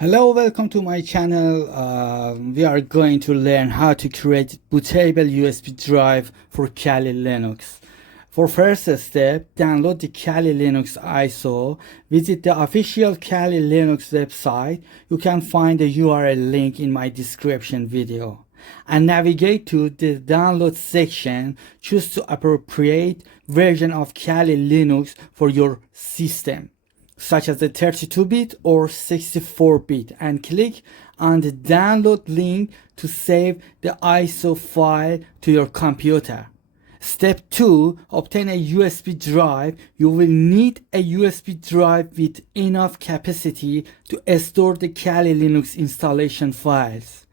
Hello, welcome to my channel. We are going to learn how to create bootable USB drive for Kali Linux. For first step, download the Kali Linux ISO. Visit the official Kali Linux website. You can find the URL link in my description video. And navigate to the download section. Choose the appropriate version of Kali Linux for your system, such as the 32-bit or 64-bit, and click on the download link to save the ISO file to your computer. Step 2. Obtain a USB drive. You will need a USB drive with enough capacity to store the Kali Linux installation files.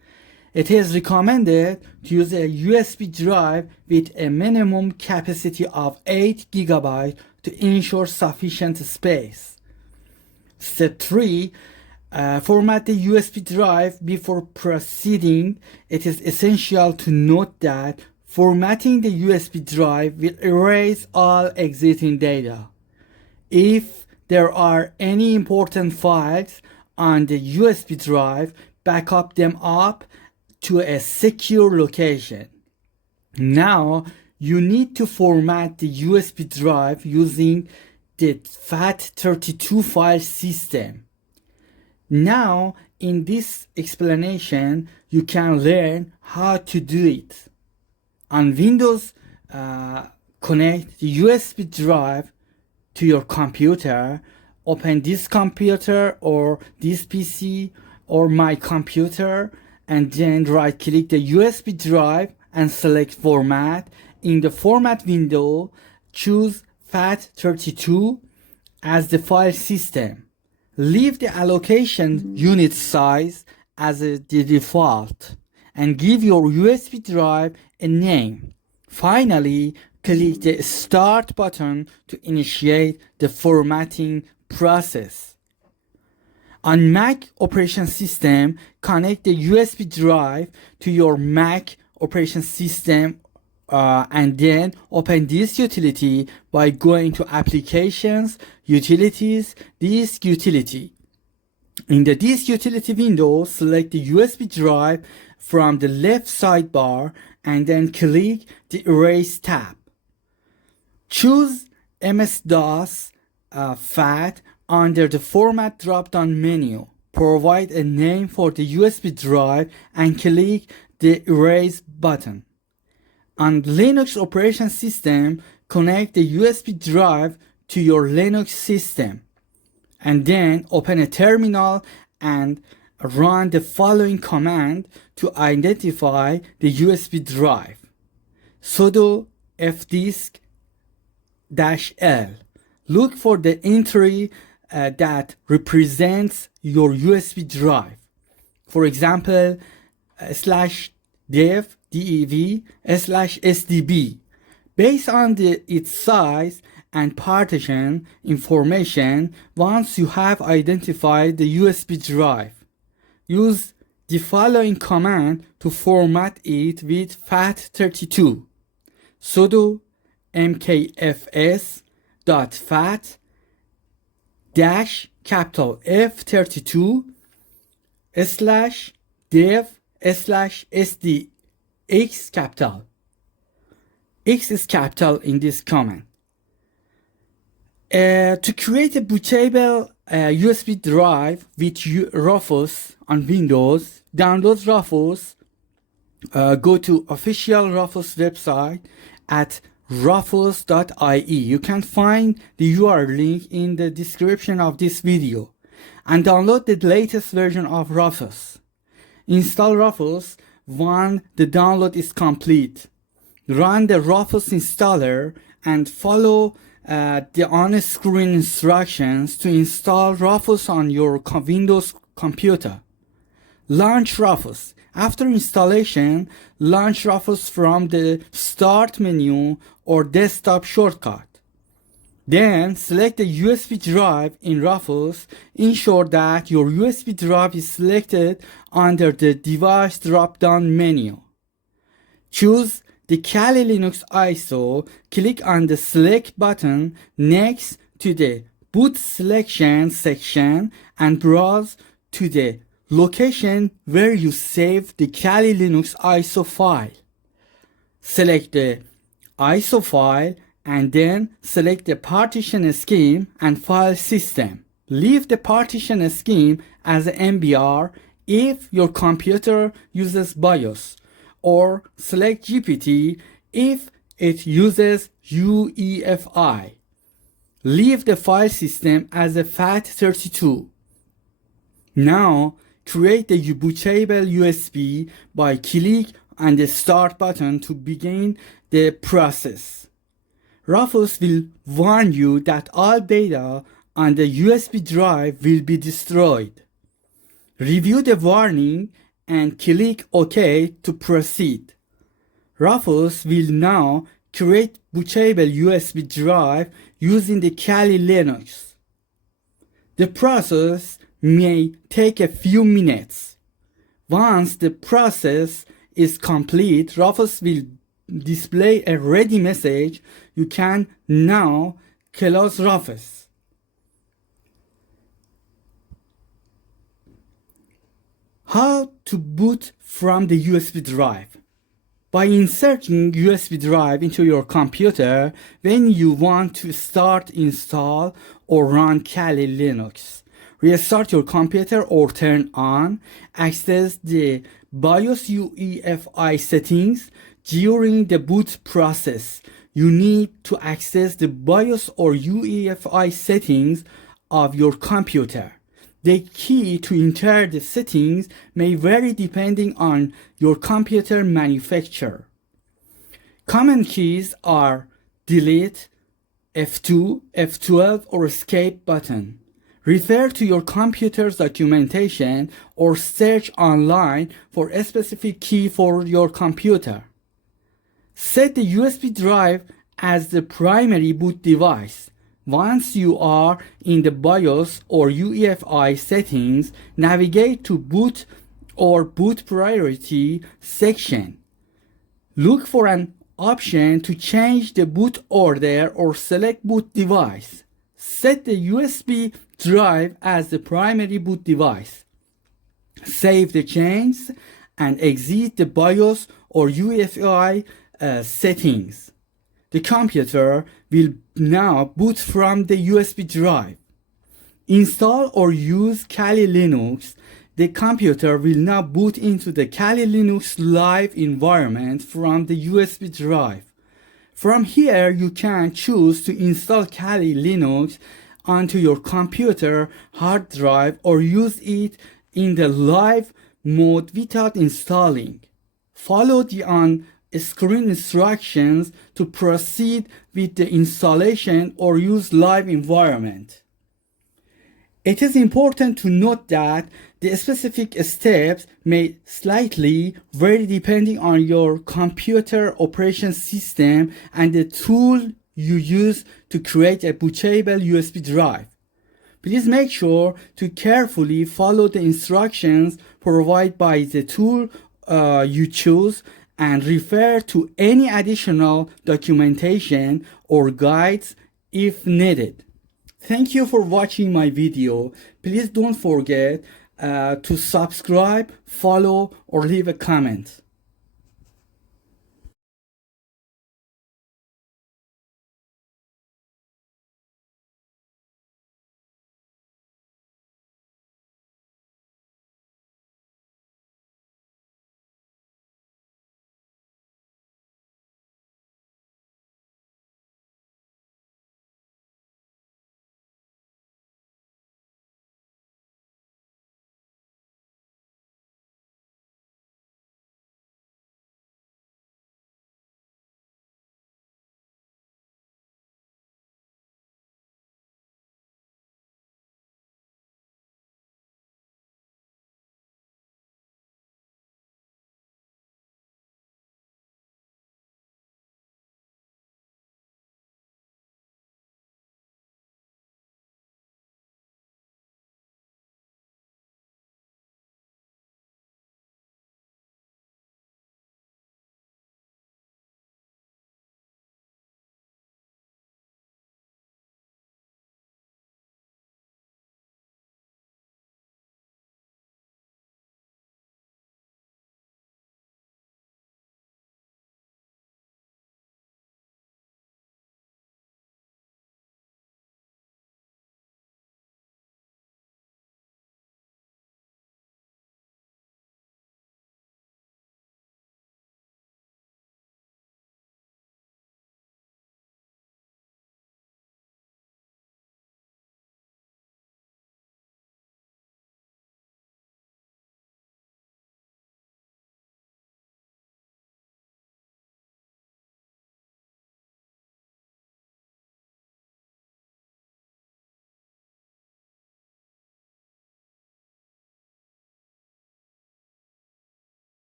It is recommended to use a USB drive with a minimum capacity of 8 GB to ensure sufficient space. Step 3. Format the USB drive before proceeding. It is essential to note that formatting the USB drive will erase all existing data. If there are any important files on the USB drive, backup them up to a secure location. Now, you need to format the USB drive using the FAT32 file system. Now, in this explanation, you can learn how to do it. On Windows, connect the USB drive to your computer. Open this computer or this PC or my computer, and then right-click the USB drive and select Format. In the Format window, choose FAT32 as the file system. Leave the allocation unit size as the default and give your USB drive a name. Finally, click the Start button to initiate the formatting process. On Mac operating system, connect the USB drive to your Mac operating system and then open this utility by going to Applications, Utilities, Disk Utility. In the Disk Utility window, select the USB drive from the left sidebar and then click the Erase tab. Choose mkfs.fat under the Format drop-down menu. Provide a name for the USB drive and click the Erase button. On Linux operating system, connect the USB drive to your Linux system and then open a terminal and run the following command to identify the USB drive. Sudo fdisk-l. Look for the entry that represents your USB drive. For example, /dev /sdb. Based on its size and partition information, once you have identified the USB drive, use the following command to format it with FAT32. Sudo mkfs.fat -F32 /dev /sdx capital. X is capital in this command. To create a bootable USB drive with Rufus on Windows, download Rufus. Go to official Rufus website at rufus.ie. You can find the URL link in the description of this video and download the latest version of Rufus. Install Rufus when the download is complete. Run the Rufus installer and follow the on-screen instructions to install Rufus on your Windows computer. Launch Rufus. After installation, launch Rufus from the Start menu or desktop shortcut. Then select the USB drive in Rufus. Ensure that your USB drive is selected under the Device drop-down menu. Choose the Kali Linux ISO. Click on the Select button next to the Boot Selection section and browse to the location where you save the Kali Linux ISO file. Select the ISO file and then select the partition scheme and file system. Leave the partition scheme as an MBR if your computer uses BIOS, or select GPT if it uses UEFI. Leave the file system as a FAT32. Now create the bootable USB by click on the start button to begin the process. Rufus will warn you that all data on the USB drive will be destroyed. Review the warning and click OK to proceed. Rufus will now create bootable USB drive using the Kali Linux. The process may take a few minutes. Once the process is complete, Rufus will display a ready message. You can now close Rufus. How to boot from the USB drive? By inserting USB drive into your computer when you want to start, install, or run Kali Linux. Restart your computer or turn on, access the BIOS UEFI settings. During the boot process, you need to access the BIOS or UEFI settings of your computer. The key to enter the settings may vary depending on your computer manufacturer. Common keys are delete, F2, F12, or escape button. Refer to your computer's documentation or search online for a specific key for your computer. Set the USB drive as the primary boot device. Once you are in the BIOS or UEFI settings, navigate to Boot or Boot Priority section. Look for an option to change the boot order or select boot device. Set the USB drive as the primary boot device. Save the changes and exit the BIOS or UEFI settings. The computer will now boot from the USB drive. Install or use Kali Linux. The computer will now boot into the Kali Linux live environment from the USB drive. From here, you can choose to install Kali Linux onto your computer hard drive or use it in the live mode without installing. Follow the on-screen instructions to proceed with the installation or use live environment. It is important to note that the specific steps may slightly vary depending on your computer operation system and the tool you use to create a bootable USB drive. Please make sure to carefully follow the instructions provided by the tool you choose and refer to any additional documentation or guides if needed. Thank you for watching my video. Please don't forget to subscribe, follow, or leave a comment.